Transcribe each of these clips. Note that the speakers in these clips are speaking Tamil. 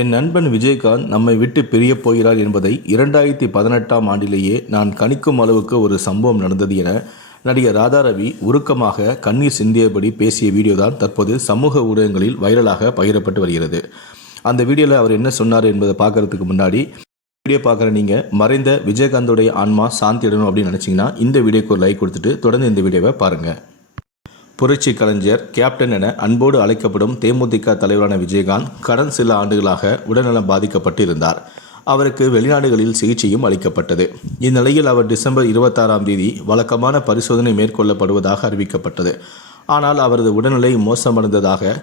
என் நண்பன் விஜயகாந்த் நம்மை விட்டு பிரியப் போகிறார் என்பதை 2018ஆம் ஆண்டிலேயே நான் கணிக்கும் அளவுக்கு ஒரு சம்பவம் நடந்தது என நடிகர் ராதாரவி உருக்கமாக கண்ணீர் சிந்தியபடி பேசிய வீடியோ தான் தற்போது சமூக ஊடகங்களில் வைரலாக பகிரப்பட்டு வருகிறது. அந்த வீடியோவில் அவர் என்ன சொன்னார் என்பதை பார்க்கறதுக்கு முன்னாடி வீடியோ பார்க்குற நீங்கள் மறைந்த விஜயகாந்தோடைய ஆன்மா சாந்தி அடையணும் அப்படின்னு நினச்சிங்கன்னா இந்த வீடியோக்கு ஒரு லைக் கொடுத்துட்டு தொடர்ந்து இந்த வீடியோவை பாருங்கள். புரட்சி கலைஞர் கேப்டன் என அன்போடு அழைக்கப்படும் தேமுதிக தலைவரான விஜயகாந்த் கடந்த சில ஆண்டுகளாக உடல்நலம் பாதிக்கப்பட்டு இருந்தார். அவருக்கு வெளிநாடுகளில் சிகிச்சையும் அளிக்கப்பட்டது. இந்நிலையில் அவர் டிசம்பர் 26ஆம் தேதி வழக்கமான பரிசோதனை மேற்கொள்ளப்படுவதாக அறிவிக்கப்பட்டது. ஆனால் அவரது உடல்நிலை மோசமடைந்ததாக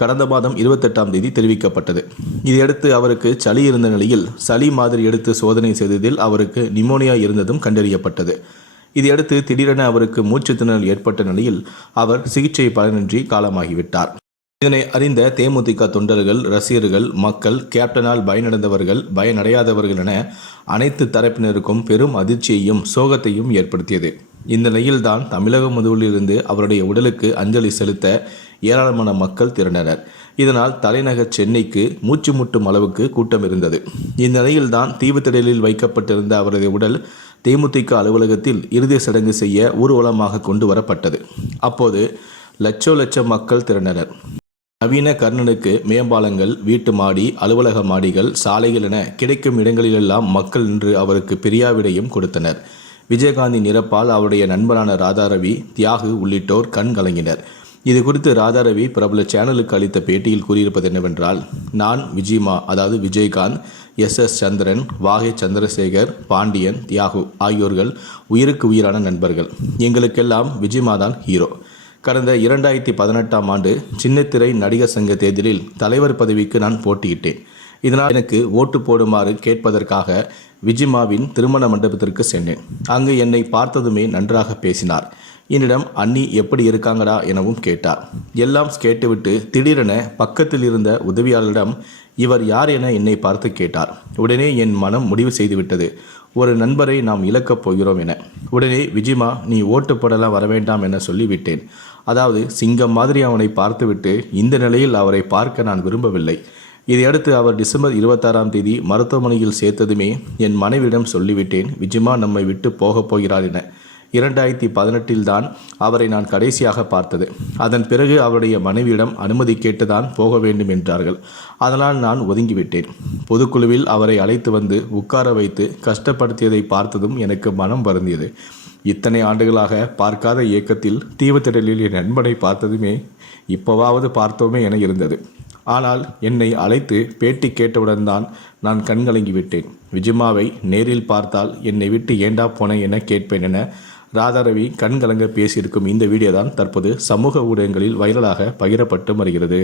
கடந்த மாதம் 28ஆம் தேதி தெரிவிக்கப்பட்டது. இதையடுத்து அவருக்கு சளி இருந்த நிலையில் சளி மாதிரி எடுத்து சோதனை செய்ததில் அவருக்கு நிமோனியா இருந்ததும் கண்டறியப்பட்டது. இதையடுத்து திடீரென அவருக்கு மூச்சுத்திணறல் ஏற்பட்ட நிலையில் அவர் சிகிச்சை பலனின்றி காலமாகிவிட்டார். இதனை அறிந்த தேமுதிக தொண்டர்கள், ரசிகர்கள், மக்கள், கேப்டனால் பயனடைந்தவர்கள், பயனடையாதவர்கள் என அனைத்து தரப்பினருக்கும் பெரும் அதிர்ச்சியையும் சோகத்தையும் ஏற்படுத்தியது. இந்நிலையில்தான் தமிழகம் முழுவதிலிருந்து அவருடைய உடலுக்கு அஞ்சலி செலுத்த ஏராளமான மக்கள் திரண்டனர். இதனால் தலைநகர் சென்னைக்கு மூச்சு முட்டும் அளவுக்கு கூட்டம் இருந்தது. இந்நிலையில்தான் தீவுத்திடலில் வைக்கப்பட்டிருந்த அவரது உடல் தேமுதிக அலுவலகத்தில் இறுதி சடங்கு செய்ய ஊர்வலமாக கொண்டு வரப்பட்டது. அப்போது லட்சம் மக்கள் திரண்டனர். நவீன கர்ணனுக்கு மேம்பாலங்கள், வீட்டு மாடி, அலுவலக மாடிகள், சாலைகள் என கிடைக்கும் இடங்களிலெல்லாம் மக்கள் நின்று அவருக்கு பிரியாவிடையும் கொடுத்தனர். விஜயகாந்தின் இறப்பால் அவருடைய நண்பரான ராதாரவி, தியாகு உள்ளிட்டோர் கண் கலங்கினர். இது குறித்து ராதாரவி பிரபல சேனலுக்கு அளித்த பேட்டியில் கூறியிருப்பது என்னவென்றால், நான் விஜிமா அதாவது விஜயகாந்த், எஸ் சந்திரன், வாகை சந்திரசேகர், பாண்டியன், தியாகு ஆகியோர்கள் உயிருக்கு உயிரான நண்பர்கள். எங்களுக்கெல்லாம் விஜிமா தான் ஹீரோ. கடந்த 2018ஆம் ஆண்டு சின்னத்திரை நடிகர் சங்க தேர்தலில் தலைவர் பதவிக்கு நான் போட்டியிட்டேன். இதனால் எனக்கு ஓட்டு போடுமாறு கேட்பதற்காக விஜிமாவின் திருமண மண்டபத்திற்கு சென்றேன். அங்கு என்னை பார்த்ததுமே நன்றாக பேசினார். என்னிடம் அண்ணி எப்படி இருக்காங்கடா எனவும் கேட்டார். எல்லாம் கேட்டுவிட்டு திடீரென பக்கத்தில் இருந்த உதவியாளரிடம் இவர் யார் என என்னை பார்த்து கேட்டார். உடனே என் மனம் முடிவு செய்துவிட்டது, ஒரு நண்பரை நாம் இழக்கப் போகிறோம் என. உடனே விஜிமா, நீ ஓட்டு போடலாம் வரவேண்டாம் என சொல்லிவிட்டேன். அதாவது சிங்கம் மாதிரி அவனை பார்த்துவிட்டு இந்த நிலையில் அவரை பார்க்க நான் விரும்பவில்லை. இதையடுத்து அவர் டிசம்பர் 26ஆம் தேதி மருத்துவமனையில் சேர்த்ததுமே என் மனைவியிடம் சொல்லிவிட்டேன், விஜிமா நம்மை விட்டு போகப் போகிறார் என. 2018 தான் அவரை நான் கடைசியாக பார்த்தது. அதன் பிறகு அவருடைய மனைவியிடம் அனுமதி கேட்டுதான் போக வேண்டும் என்றார்கள். அதனால் நான் ஒதுங்கிவிட்டேன். பொதுக்குழுவில் அவரை அழைத்து வந்து உட்கார வைத்து கஷ்டப்படுத்தியதை பார்த்ததும் எனக்கு மனம் வருந்தியது. இத்தனை ஆண்டுகளாக பார்க்காத இயக்கத்தில் தீவுத்திடலில் என் நண்பனை பார்த்ததுமே இப்போவாவது பார்த்தோமே என இருந்தது. ஆனால் என்னை அழைத்து பேட்டி கேட்டவுடன் தான் நான் கண்கலங்கிவிட்டேன். விஜிமாவை நேரில் பார்த்தால் என்னை விட்டு ஏண்டா போன என கேட்பேன் என ராதாரவி கண்கலங்க பேசியிருக்கும் இந்த வீடியோ தான் தற்போது சமூக ஊடகங்களில் வைரலாக பகிரப்பட்டு வருகிறது.